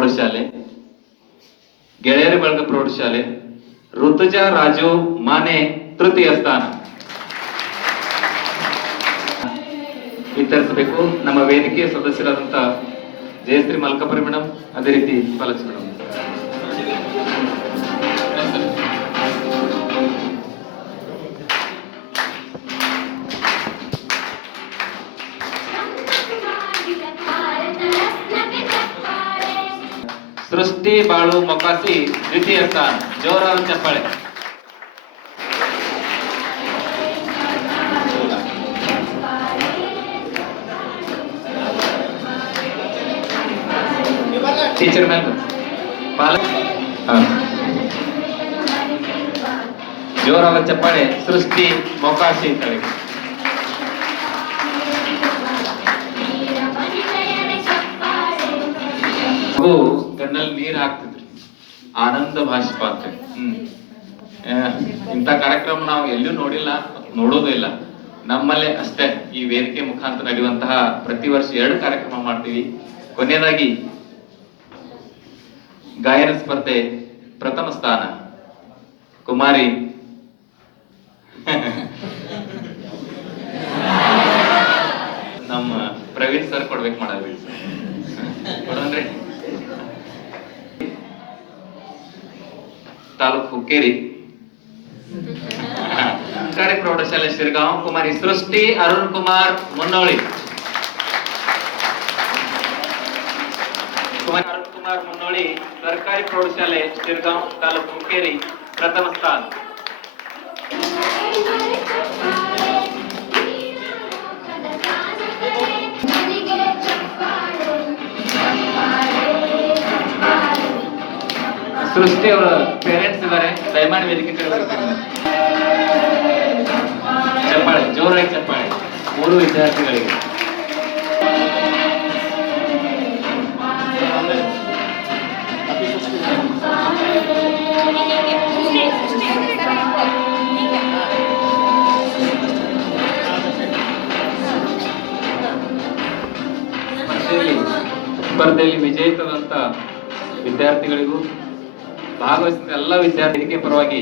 ಪ್ರೌಢಶಾಲೆ ಗೆಳೆಯರ ಬಳಗ ಪ್ರೌಢಶಾಲೆ ಋತುಜಾ ರಾಜು ಮಾನೆ ತೃತೀಯ ಸ್ಥಾನ ವಿತರಿಸಬೇಕು ನಮ್ಮ ವೇದಿಕೆಯ ಸದಸ್ಯರಾದಂತ ಜಯಶ್ರೀ ಮಲ್ಕಪುರಿ ಮೇಡಮ್ ಅದೇ ರೀತಿ ಬಾಲಕೃಷ್ಣ ಮೇಡಮ್ ಸೃಷ್ಟಿ ಬಾಳು ಮೊಕಾಸಿ ದ್ವಿತೀಯ ಸ್ಥಾನ ಜೋರಾದ ಚಪ್ಪಾಳೆ ಟೀಚರ್ ಮೇಲೆ ಪಾಲ ಹಾ. ಜೋರಾದ ಚಪ್ಪಾಳೆ ಸೃಷ್ಟಿ ಕಣ್ಣಲ್ಲಿ ನೀರ್ ಹಾಕ್ತಿದ್ರಿ. ಆನಂದ ಭಾಷಪಾತ ಹ್ಮ್. ಇಂತ ಕಾರ್ಯಕ್ರಮ ನಾವು ಎಲ್ಲೂ ನೋಡಿಲ್ಲ, ನೋಡೋದೂ ಇಲ್ಲ. ನಮ್ಮಲ್ಲೇ ಅಷ್ಟೇ ಈ ವೇದಿಕೆ ಮುಖಾಂತರ ನಡೆಯುವಂತಹ ಪ್ರತಿ ವರ್ಷ ಎರಡು ಕಾರ್ಯಕ್ರಮ ಮಾಡ್ತೀವಿ. ಕೊನೆಯದಾಗಿ ಗಾಯನ ಸ್ಪರ್ಧೆ ಪ್ರಥಮ ಸ್ಥಾನ. ಕುಮಾರಿ. ನಮ್ಮ ಪ್ರವೀಣ್ ಸರ್ ಕೊಡ್ಬೇಕು ಮಾಡಲ್ವಿ ಕೊಡೋನ್ರಿ ತಾಲೂಕು ಹುಕ್ಕೇರಿ. ಸರ್ಕಾರಿ ಪ್ರೌಢಶಾಲೆ ಶಿರ್ಗಾಂವ್ ಕುಮಾರಿ ಸೃಷ್ಟಿ, ಅರುಣ್ ಕುಮಾರ್, ಮುನ್ನೋಳಿ. ಕುಮಾರಿ ಅರುಣ್ ಕುಮಾರ್, ಮುನ್ನೋಳಿ, ಸರ್ಕಾರಿ ಪ್ರೌಢಶಾಲೆ ಶಿರ್ಗಾಂವ್ ತಾಲೂಕು ಹುಕ್ಕೇರಿ ಪ್ರಥಮ ಸ್ಥಾನ. ಸೃಷ್ಟಿ ಅವರ ಪೇರೆಂಟ್ಸ್ ಇದ್ದಾರೆ ದಯಮಾಡಿ ವೇದಿಕೆ ಕಡೆ ಚಪ್ಪಾಳೆ, ಜೋರಾಗಿ ಚಪ್ಪಾಳೆ. ಮೂರು ವಿದ್ಯಾರ್ಥಿಗಳಿಗೆ. ಸ್ಪರ್ಧೆಯಲ್ಲಿ ವಿಜೇತರಂತ ವಿದ್ಯಾರ್ಥಿಗಳಿಗೂ ಭಾಗವಹಿಸಿದ ಎಲ್ಲ ವಿದ್ಯಾರ್ಥಿಗಳಿಗೆ ಪರವಾಗಿ